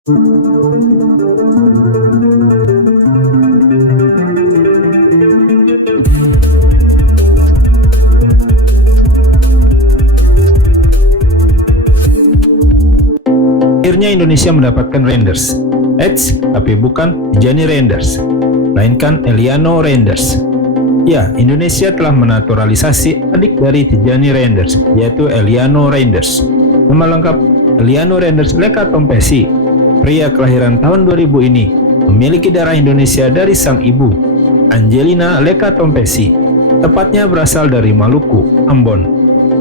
Akhirnya Indonesia mendapatkan Reinders. Eits, tapi bukan Gianni Reinders, melainkan Eliano Reinders. Ya, Indonesia telah menaturalisasi adik dari Gianni Reinders, yaitu Eliano Reinders. Nama lengkap Eliano Reinders Leka Tompesi. Pria kelahiran tahun 2000 ini memiliki darah Indonesia dari sang ibu, Angelina Leka Tompesi. Tepatnya berasal dari Maluku, Ambon.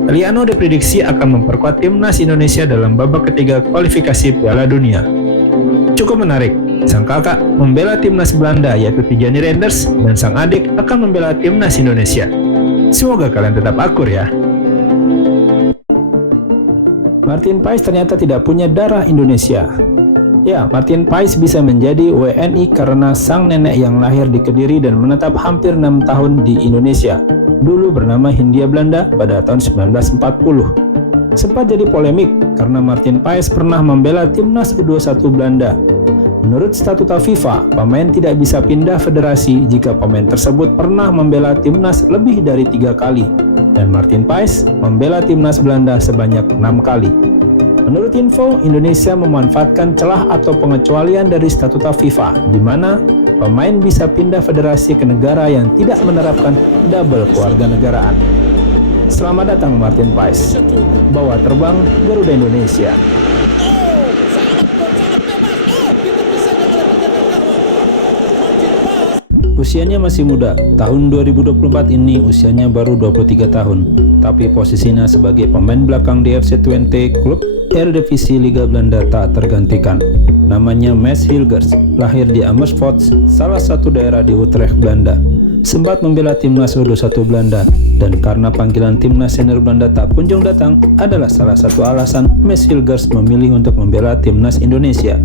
Eliano diprediksi akan memperkuat timnas Indonesia dalam babak ketiga kualifikasi Piala Dunia. Cukup menarik, sang kakak membela timnas Belanda yaitu Gianni Reinders dan sang adik akan membela timnas Indonesia. Semoga kalian tetap akur ya. Martin Paes ternyata tidak punya darah Indonesia. Ya, Martin Paes bisa menjadi WNI karena sang nenek yang lahir di Kediri dan menetap hampir 6 tahun di Indonesia, dulu bernama Hindia Belanda pada tahun 1940. Sempat jadi polemik karena Martin Paes pernah membela timnas U21 Belanda. Menurut statuta FIFA, pemain tidak bisa pindah federasi jika pemain tersebut pernah membela timnas lebih dari 3 kali, dan Martin Paes membela timnas Belanda sebanyak 6 kali. Menurut info, Indonesia memanfaatkan celah atau pengecualian dari statuta FIFA, di mana pemain bisa pindah federasi ke negara yang tidak menerapkan double kewarganegaraan. Selamat datang Martin Paes, bawa terbang Garuda Indonesia. Usianya masih muda, tahun 2024 ini usianya baru 23 tahun, tapi posisinya sebagai pemain belakang di FC Twente, klub Eredivisie Liga Belanda tak tergantikan. Namanya Mads Hilgers, lahir di Amersfoort, salah satu daerah di Utrecht, Belanda. Sempat membela timnas U21 Belanda, dan karena panggilan timnas senior Belanda tak kunjung datang, adalah salah satu alasan Mads Hilgers memilih untuk membela timnas Indonesia.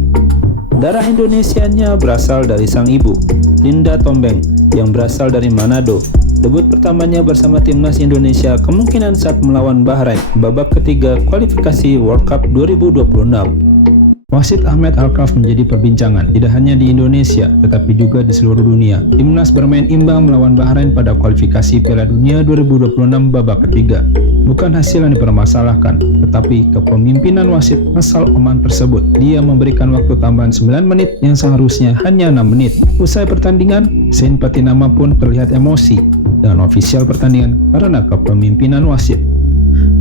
Darah Indonesianya berasal dari sang ibu, Linda Tombeng, yang berasal dari Manado. Debut pertamanya bersama timnas Indonesia kemungkinan saat melawan Bahrain, babak ketiga kualifikasi World Cup 2026. Wasit Ahmed Alkaf menjadi perbincangan, tidak hanya di Indonesia, tetapi juga di seluruh dunia. Timnas bermain imbang melawan Bahrain pada kualifikasi Piala Dunia 2026 babak ketiga. Bukan hasil yang dipermasalahkan, tetapi kepemimpinan wasit asal Oman tersebut. Dia memberikan waktu tambahan 9 menit yang seharusnya hanya 6 menit. Usai pertandingan, Sain Patinama pun terlihat emosi dengan ofisial pertandingan karena kepemimpinan wasit.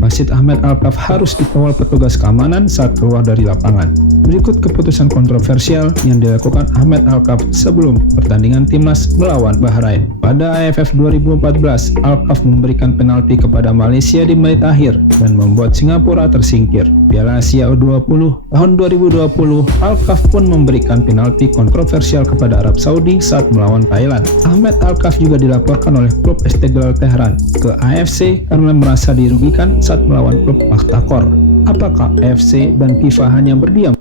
Wasit Ahmed Alkaf harus dikawal petugas keamanan saat keluar dari lapangan. Berikut keputusan kontroversial yang dilakukan Ahmed Alkaf sebelum pertandingan timnas melawan Bahrain. Pada AFF 2014, Alkaf memberikan penalti kepada Malaysia di menit akhir dan membuat Singapura tersingkir. Piala Asia U20 tahun 2020, Alkaf pun memberikan penalti kontroversial kepada Arab Saudi saat melawan Thailand. Ahmed Alkaf juga dilaporkan oleh klub Esteghlal Tehran ke AFC karena merasa dirugikan saat melawan klub Maktakor. Apakah AFC dan FIFA hanya berdiam?